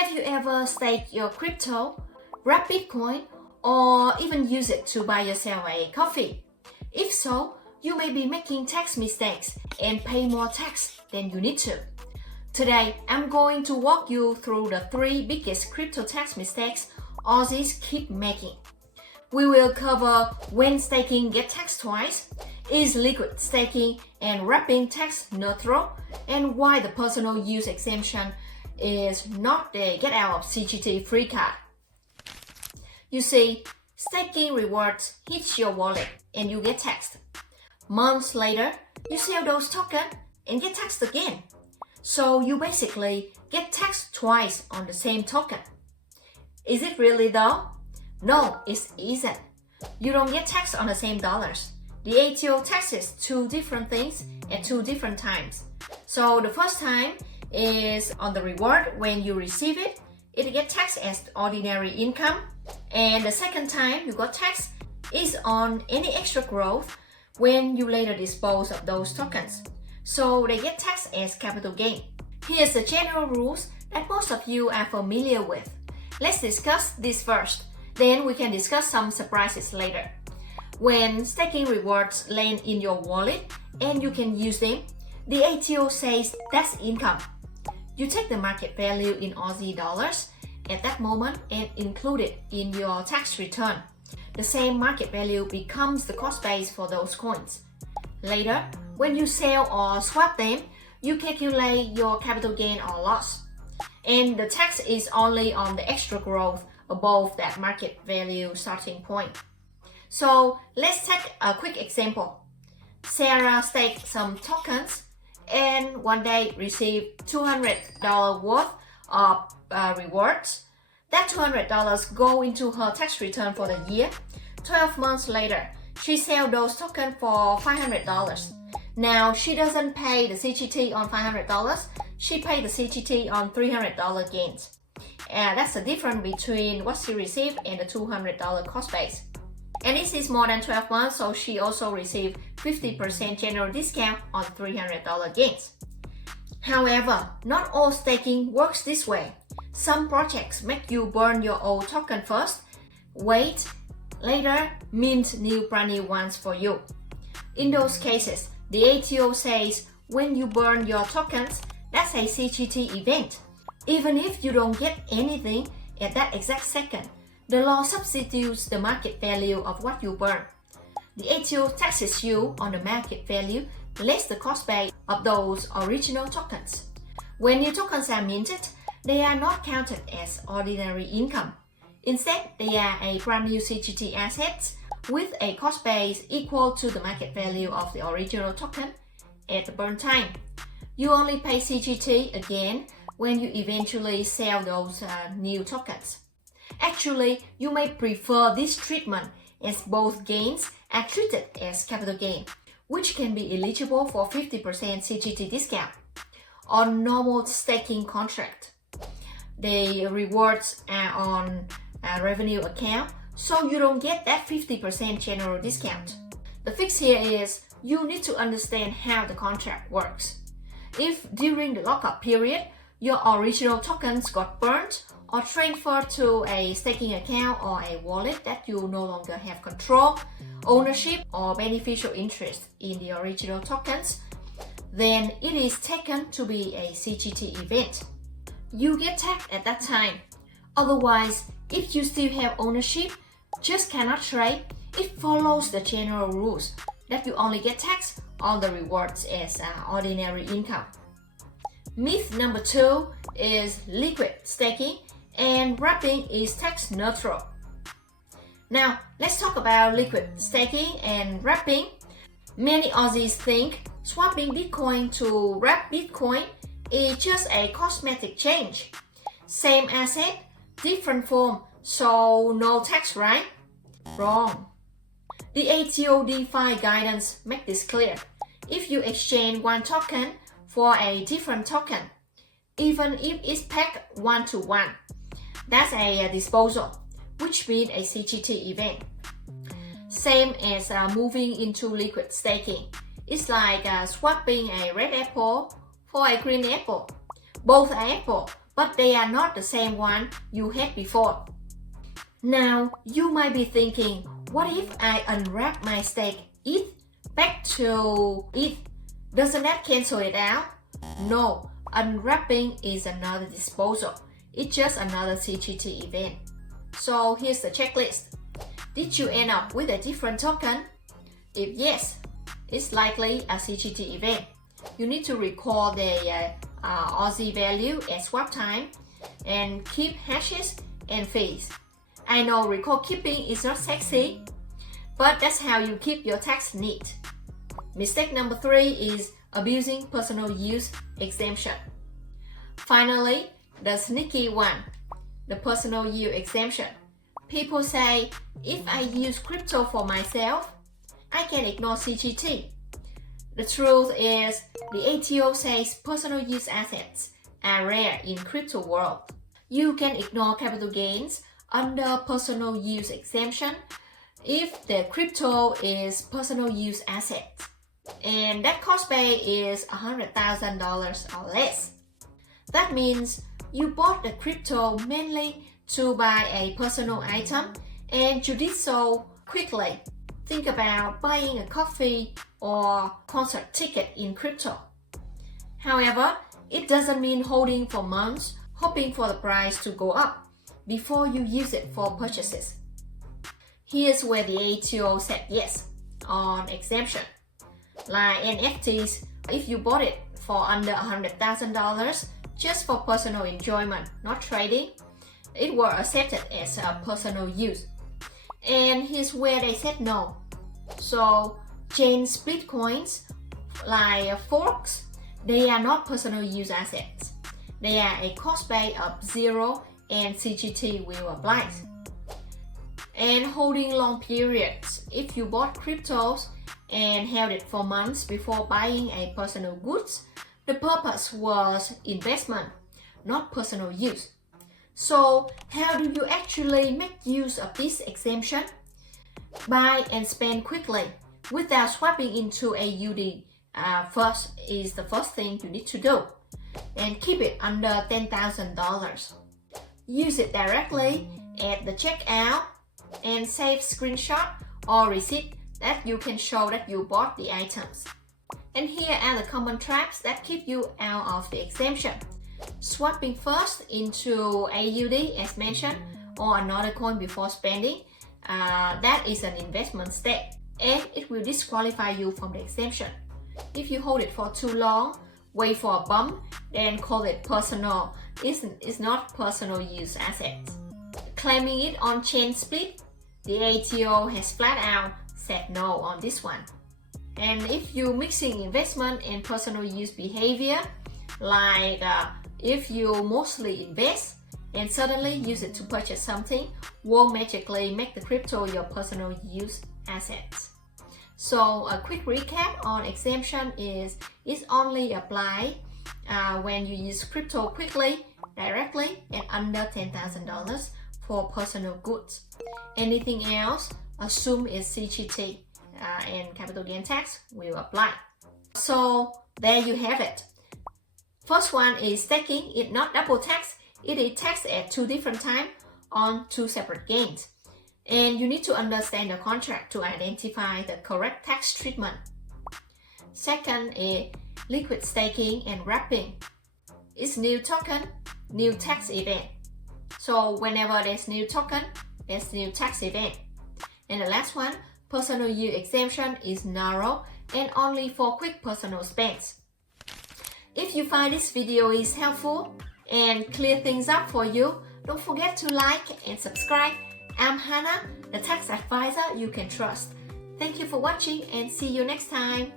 Have you ever staked your crypto, wrap Bitcoin, or even use it to buy yourself a coffee? If so, you may be making tax mistakes and pay more tax than you need to. Today, I'm going to walk you through the 3 biggest crypto tax mistakes Aussies keep making. We will cover when staking gets taxed twice, is liquid staking and wrapping tax neutral, and why the personal use exemption is not a get out of CGT free card. You see, staking rewards hit your wallet and you get taxed. Months later, you sell those tokens and get taxed again. So you basically get taxed twice on the same token. Is it really though? No, it isn't. You don't get taxed on the same dollars. The ATO taxes 2 different things at 2 different times. So the first time is on the reward when you receive it, it gets taxed as ordinary income. And the second time you got taxed is on any extra growth when you later dispose of those tokens. So they get taxed as capital gain. Here's the general rules that most of you are familiar with. Let's discuss this first, then we can discuss some surprises later. When staking rewards land in your wallet and you can use them, the ATO says that's income. You take the market value in Aussie dollars at that moment and include it in your tax return. The same market value becomes the cost base for those coins. Later, when you sell or swap them, you calculate your capital gain or loss. And the tax is only on the extra growth above that market value starting point. So let's take a quick example. Sarah staked some tokens and one day received $200 worth of rewards. That $200 go into her tax return for the year. 12 months later, she sells those tokens for $500. Now she doesn't pay the CGT on $500, she paid the CGT on $300 gains. That's the difference between what she received and the $200 cost base. And this is more than 12 months, so she also received 50% general discount on $300 gains. However, not all staking works this way. Some projects make you burn your old token first, wait, later mint brand new ones for you. In those cases, the ATO says when you burn your tokens, that's a CGT event. Even if you don't get anything at that exact second, the law substitutes the market value of what you burn. The ATO taxes you on the market value less the cost base of those original tokens. When new tokens are minted, they are not counted as ordinary income. Instead, they are a brand new CGT assets with a cost base equal to the market value of the original token at the burn time. You only pay CGT again when you eventually sell those new tokens. Actually, you may prefer this treatment as both gains are treated as capital gain, which can be eligible for 50% CGT discount. On normal staking contract, the rewards are on a revenue account, so you don't get that 50% general discount. The fix here is you need to understand how the contract works. If during the lockup period, your original tokens got burned or transferred to a staking account or a wallet that you no longer have control, ownership, or beneficial interest in the original tokens, then it is taken to be a CGT event. You get taxed at that time. Otherwise, if you still have ownership, just cannot trade, it follows the general rules that you only get taxed on the rewards as ordinary income. Myth number 2 is liquid staking and wrapping is tax neutral. Now, let's talk about liquid staking and wrapping. Many Aussies think swapping Bitcoin to wrap Bitcoin is just a cosmetic change. Same asset, different form, so no tax, right? Wrong. The ATO DeFi guidance makes this clear. If you exchange one token for a different token, even if it's pegged 1-to-1, that's a disposal, which means a CGT event. Same as moving into liquid staking. It's like swapping a red apple for a green apple. Both are apple, but they are not the same one you had before. Now, you might be thinking, what if I unwrap my stake ETH back to ETH? Doesn't that cancel it out? No, unwrapping is another disposal. It's just another CGT event. So here's the checklist. Did you end up with a different token? If yes, it's likely a CGT event. You need to record the Aussie value at swap time and keep hashes and fees. I know record keeping is not sexy, but that's how you keep your tax neat. Mistake number 3 is abusing personal use exemption. Finally, the sneaky one, the personal use exemption. People say, if I use crypto for myself, I can ignore CGT. The truth is, the ATO says personal use assets are rare in crypto world. You can ignore capital gains under personal use exemption if the crypto is personal use asset, and that cost pay is $100,000 or less. That means you bought the crypto mainly to buy a personal item and you did so quickly. Think about buying a coffee or concert ticket in crypto. However, it doesn't mean holding for months hoping for the price to go up before you use it for purchases. Here's where the ATO said yes on exemption. Like NFTs, if you bought it for under $100,000 just for personal enjoyment, not trading, it were accepted as a personal use. And here's where they said no. So chain split coins like forks, they are not personal use assets. They are a cost pay of 0 and CGT will apply. And holding long periods, if you bought cryptos and held it for months before buying a personal goods, the purpose was investment, not personal use. So how do you actually make use of this exemption? Buy and spend quickly without swapping into a UD first is the first thing you need to do. And keep it under $10,000. Use it directly at the checkout and save screenshot or receipt that you can show that you bought the items. And here are the common traps that keep you out of the exemption. Swapping first into AUD as mentioned or another coin before spending, that is an investment step and it will disqualify you from the exemption. If you hold it for too long, wait for a bump, then call it personal. It's not personal use assets. Claiming it on chain split, the ATO has flat out said no on this one. And if you're mixing investment and personal use behavior, like if you mostly invest and suddenly use it to purchase something, won't magically make the crypto your personal use assets. So a quick recap on exemption is it only apply when you use crypto quickly, directly, and under $10,000 for personal goods. Anything else, assume it's CGT and capital gain tax will apply. So there you have it. First one is staking. It's not double tax. It is taxed at 2 different times on 2 separate gains. And you need to understand the contract to identify the correct tax treatment. Second is liquid staking and wrapping. It's new token, new tax event. So whenever there's new token, there's new tax event. And the last one, personal use exemption is narrow and only for quick personal spends. If you find this video is helpful and clear things up for you, don't forget to like and subscribe. I'm Hannah, the tax advisor you can trust. Thank you for watching and see you next time.